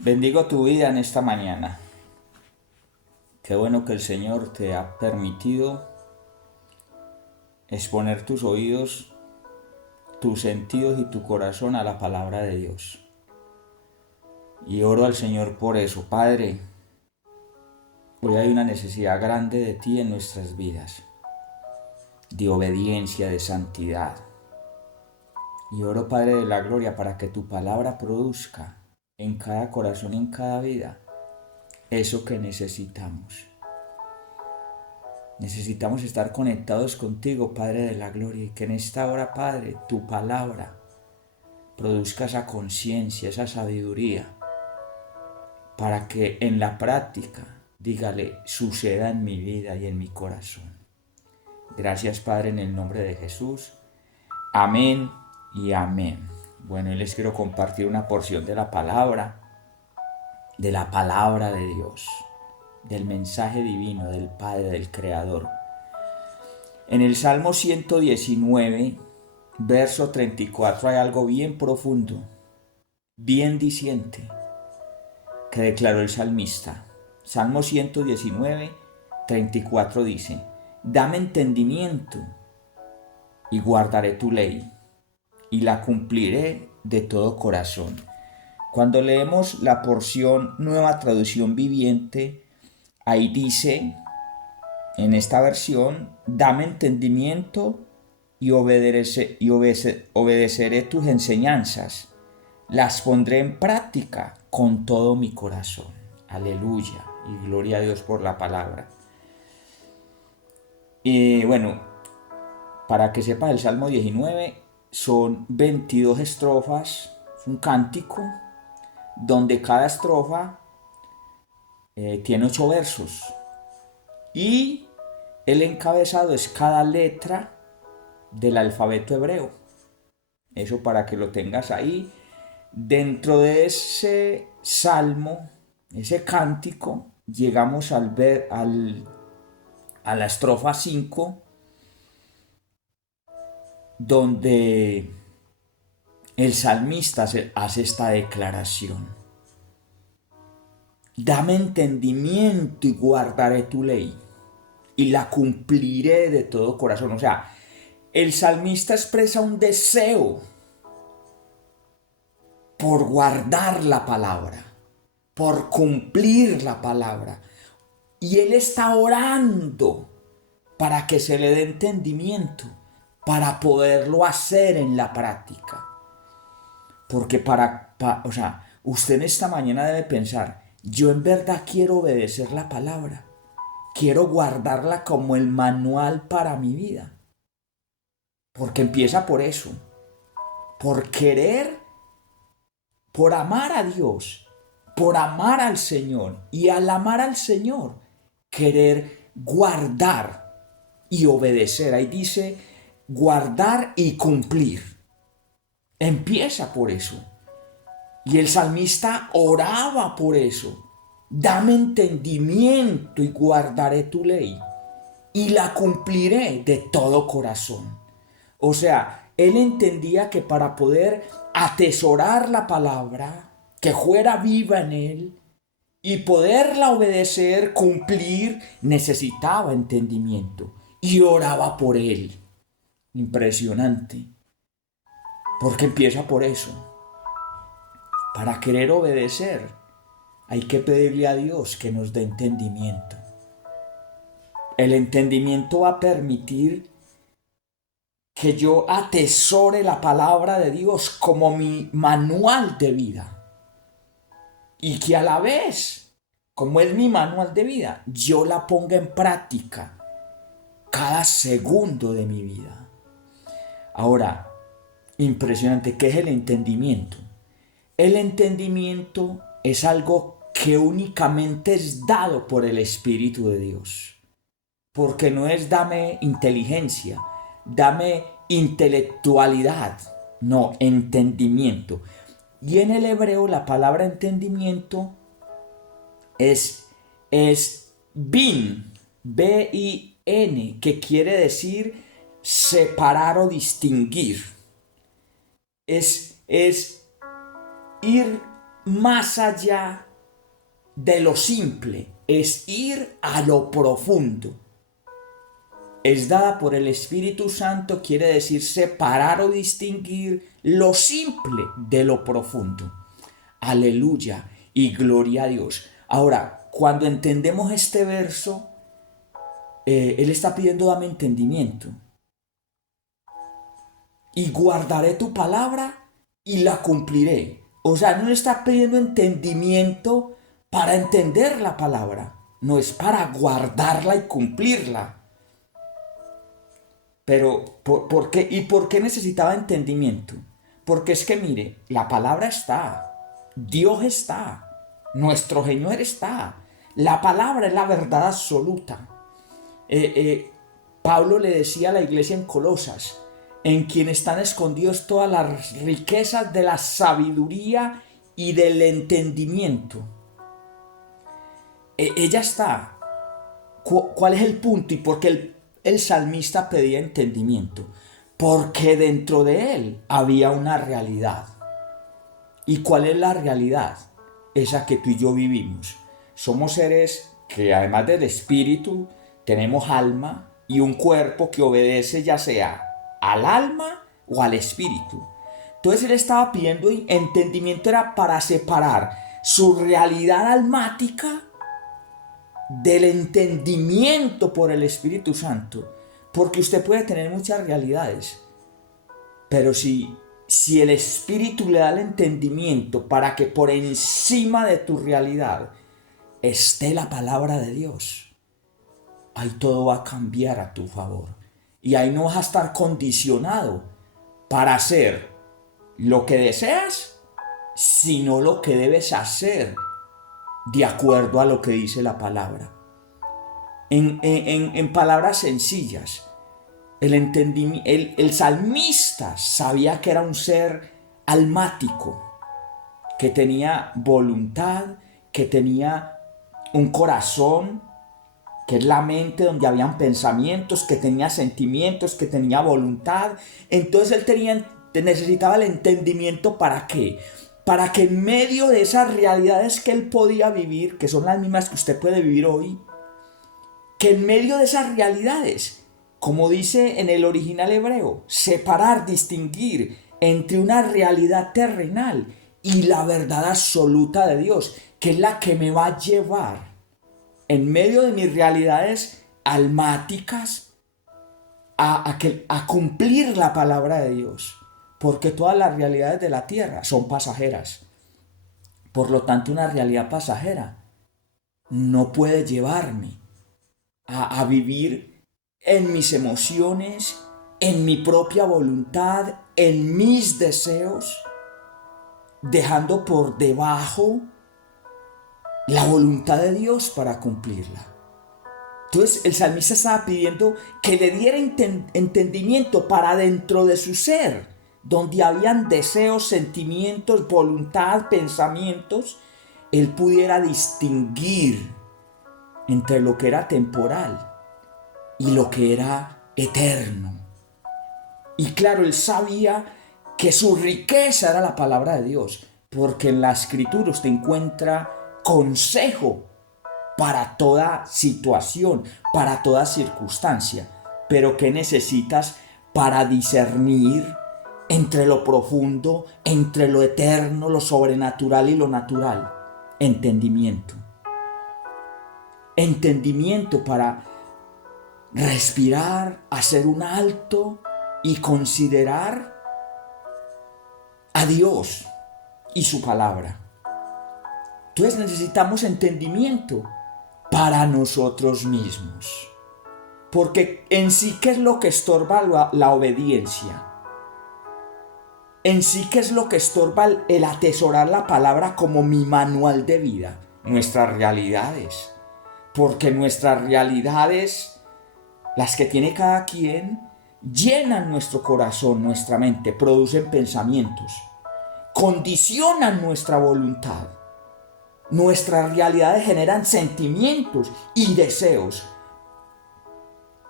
Bendigo tu vida en esta mañana. Qué bueno que el Señor te ha permitido exponer tus oídos, tus sentidos y tu corazón a la palabra de Dios. Y oro al Señor por eso. Padre, hoy hay una necesidad grande de ti en nuestras vidas, de obediencia, de santidad. Y oro, Padre de la Gloria, para que tu palabra produzca en cada corazón y en cada vida eso que necesitamos. Necesitamos estar conectados contigo, Padre de la Gloria, y que en esta hora, Padre, tu palabra produzca esa conciencia, esa sabiduría, para que en la práctica, dígale, suceda en mi vida y en mi corazón. Gracias, Padre, en el nombre de Jesús. Amén y amén. Bueno, hoy les quiero compartir una porción de la palabra de Dios, del mensaje divino del Padre, del Creador. En el Salmo 119, verso 34, hay algo bien profundo, bien diciente, que declaró el salmista. Salmo 119, 34 dice: Dame entendimiento y guardaré tu ley, y la cumpliré de todo corazón. Cuando leemos la porción Nueva Traducción Viviente, ahí dice, en esta versión, dame entendimiento y obedeceré tus enseñanzas. Las pondré en práctica con todo mi corazón. Aleluya y gloria a Dios por la palabra. Y bueno, para que sepas, el Salmo 19 son 22 estrofas, es un cántico donde cada estrofa tiene 8 versos. Y el encabezado es cada letra del alfabeto hebreo. Eso para que lo tengas ahí. Dentro de ese salmo, ese cántico, llegamos a la estrofa 5, donde el salmista hace esta declaración: Dame entendimiento y guardaré tu ley, y la cumpliré de todo corazón. O sea, el salmista expresa un deseo por guardar la palabra, por cumplir la palabra. Y él está orando para que se le dé entendimiento, para poderlo hacer en la práctica. Porque o sea, usted en esta mañana debe pensar, yo en verdad quiero obedecer la palabra, quiero guardarla como el manual para mi vida. Porque empieza por eso, por querer, por amar a Dios, por amar al Señor, y al amar al Señor, querer guardar y obedecer. Ahí dice guardar y cumplir. Empieza por eso. Y el salmista oraba por eso. Dame entendimiento y guardaré tu ley, y la cumpliré de todo corazón. O sea, él entendía que para poder atesorar la palabra, que fuera viva en él, y poderla obedecer, cumplir, necesitaba entendimiento. Y oraba por él. Impresionante. Porque empieza por eso. Para querer obedecer, hay que pedirle a Dios que nos dé entendimiento. El entendimiento va a permitir que yo atesore la palabra de Dios como mi manual de vida. Y que a la vez, como es mi manual de vida, yo la ponga en práctica cada segundo de mi vida. Ahora, impresionante, ¿qué es el entendimiento? El entendimiento es algo que únicamente es dado por el Espíritu de Dios. Porque no es dame inteligencia, dame intelectualidad, no, entendimiento. Y en el hebreo la palabra entendimiento es bin, B-I-N, que quiere decir separar o distinguir. Es ir más allá de lo simple, es ir a lo profundo. Es dada por el Espíritu Santo, quiere decir separar o distinguir lo simple de lo profundo. Aleluya y gloria a Dios. Ahora, cuando entendemos este verso, Él está pidiendo dame entendimiento. Y guardaré tu palabra y la cumpliré. O sea, no le está pidiendo entendimiento para entender la palabra. No es para guardarla y cumplirla. Pero, ¿por qué? ¿Y por qué necesitaba entendimiento? Porque es que mire, la palabra está, Dios está, nuestro Señor está. La palabra es la verdad absoluta. Pablo le decía a la iglesia en Colosas, en quien están escondidos todas las riquezas de la sabiduría y del entendimiento. Ella está. ¿Cuál es el punto y por qué el salmista pedía entendimiento? Porque dentro de él había una realidad. ¿Y cuál es la realidad? Esa que tú y yo vivimos. Somos seres que además del espíritu tenemos alma y un cuerpo que obedece ya sea al alma o al espíritu. Entonces él estaba pidiendo entendimiento, era para separar su realidad almática del entendimiento por el Espíritu Santo. Porque usted puede tener muchas realidades, pero si el Espíritu le da el entendimiento para que por encima de tu realidad esté la palabra de Dios, ahí todo va a cambiar a tu favor. Y ahí no vas a estar condicionado para hacer lo que deseas, sino lo que debes hacer de acuerdo a lo que dice la palabra. En palabras sencillas, el salmista sabía que era un ser almático, que tenía voluntad, que tenía un corazón, que es la mente donde habían pensamientos, que tenía sentimientos, que tenía voluntad. Entonces él necesitaba el entendimiento. ¿Para qué? Para que en medio de esas realidades que él podía vivir, que son las mismas que usted puede vivir hoy, que en medio de esas realidades, como dice en el original hebreo, separar, distinguir entre una realidad terrenal y la verdad absoluta de Dios, que es la que me va a llevar en medio de mis realidades almáticas a cumplir la palabra de Dios. Porque todas las realidades de la tierra son pasajeras. Por lo tanto, una realidad pasajera no puede llevarme a vivir en mis emociones, en mi propia voluntad, en mis deseos, dejando por debajo la voluntad de Dios para cumplirla. Entonces el salmista estaba pidiendo que le diera entendimiento para dentro de su ser, donde habían deseos, sentimientos, voluntad, pensamientos, él pudiera distinguir entre lo que era temporal y lo que era eterno. Y claro, él sabía que su riqueza era la palabra de Dios, porque en la escritura usted encuentra consejo para toda situación, para toda circunstancia. Pero ¿qué necesitas para discernir entre lo profundo, entre lo eterno, lo sobrenatural y lo natural? Entendimiento. Entendimiento para respirar, hacer un alto y considerar a Dios y su palabra. Entonces necesitamos entendimiento para nosotros mismos. Porque en sí, ¿qué es lo que estorba la obediencia? En sí, ¿qué es lo que estorba el atesorar la palabra como mi manual de vida? Nuestras realidades. Porque nuestras realidades, las que tiene cada quien, llenan nuestro corazón, nuestra mente, producen pensamientos, condicionan nuestra voluntad. Nuestras realidades generan sentimientos y deseos.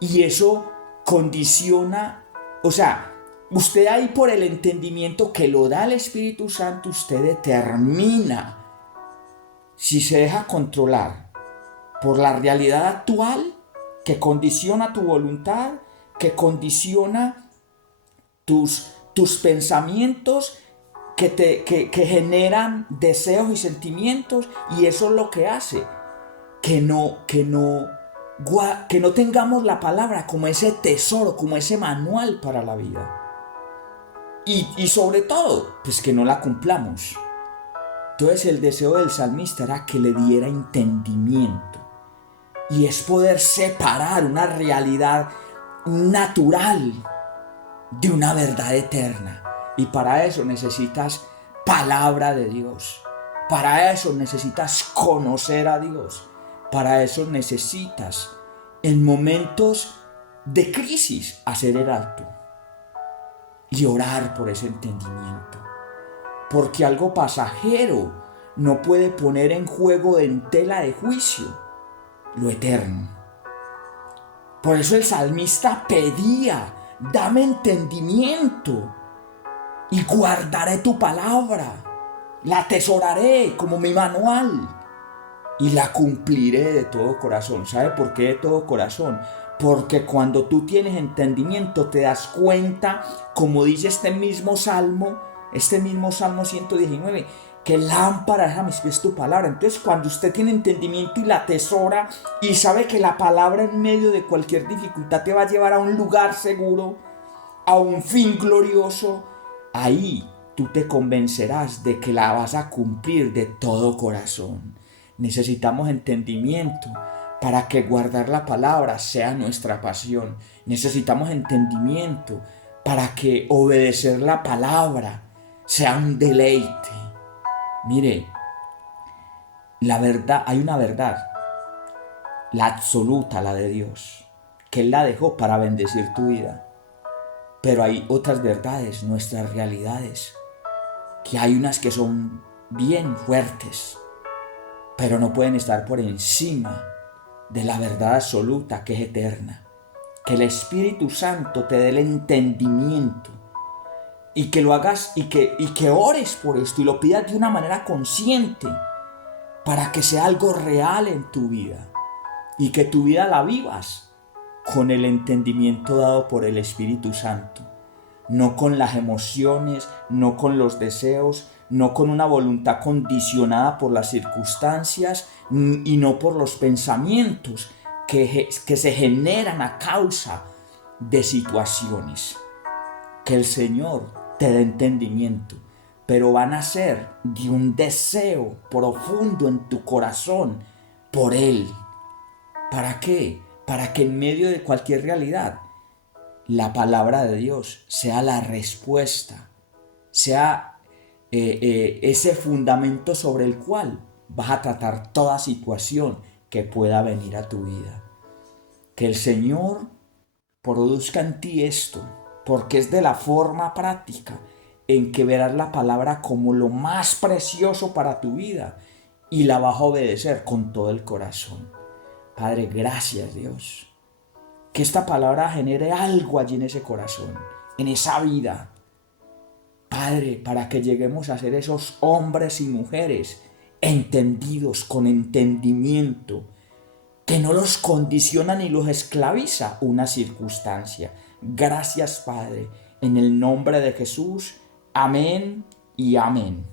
Y eso condiciona, o sea, Usted ahí por el entendimiento que lo da el Espíritu Santo, usted determina si se deja controlar por la realidad actual que condiciona tu voluntad, que condiciona tus pensamientos, que generan deseos y sentimientos, y eso es lo que hace que no tengamos la palabra como ese tesoro, como ese manual para la vida. Y sobre todo, pues que no la cumplamos. Entonces el deseo del salmista era que le diera entendimiento. Y es poder separar una realidad natural de una verdad eterna. Y para eso necesitas palabra de Dios. Para eso necesitas conocer a Dios. Para eso necesitas, en momentos de crisis, hacer el alto y orar por ese entendimiento. Porque algo pasajero no puede poner en juego en tela de juicio lo eterno. Por eso el salmista pedía: dame entendimiento y guardaré tu palabra, la atesoraré como mi manual y la cumpliré de todo corazón. ¿Sabe por qué de todo corazón? Porque cuando tú tienes entendimiento te das cuenta, como dice este mismo Salmo 119, que lámpara es a mis pies tu palabra. Entonces cuando usted tiene entendimiento y la atesora y sabe que la palabra en medio de cualquier dificultad te va a llevar a un lugar seguro, a un fin glorioso, ahí tú te convencerás de que la vas a cumplir de todo corazón. Necesitamos entendimiento para que guardar la palabra sea nuestra pasión. Necesitamos entendimiento para que obedecer la palabra sea un deleite. Mire, la verdad, hay una verdad, la absoluta, la de Dios, que Él la dejó para bendecir tu vida. Pero hay otras verdades, nuestras realidades, que hay unas que son bien fuertes, pero no pueden estar por encima de la verdad absoluta, que es eterna. Que el Espíritu Santo te dé el entendimiento y que lo hagas y que ores por esto y lo pidas de una manera consciente para que sea algo real en tu vida y que tu vida la vivas con el entendimiento dado por el Espíritu Santo, no con las emociones, no con los deseos, no con una voluntad condicionada por las circunstancias y no por los pensamientos que se generan a causa de situaciones. Que el Señor te dé entendimiento, pero van a ser de un deseo profundo en tu corazón por Él. ¿Para qué? Para que en medio de cualquier realidad la palabra de Dios sea la respuesta, sea ese fundamento sobre el cual vas a tratar toda situación que pueda venir a tu vida. Que el Señor produzca en ti esto, porque es de la forma práctica en que verás la palabra como lo más precioso para tu vida y la vas a obedecer con todo el corazón. Padre, gracias Dios. Que esta palabra genere algo allí en ese corazón, en esa vida. Padre, para que lleguemos a ser esos hombres y mujeres entendidos, con entendimiento, que no los condiciona ni los esclaviza una circunstancia. Gracias, Padre, en el nombre de Jesús. Amén y amén.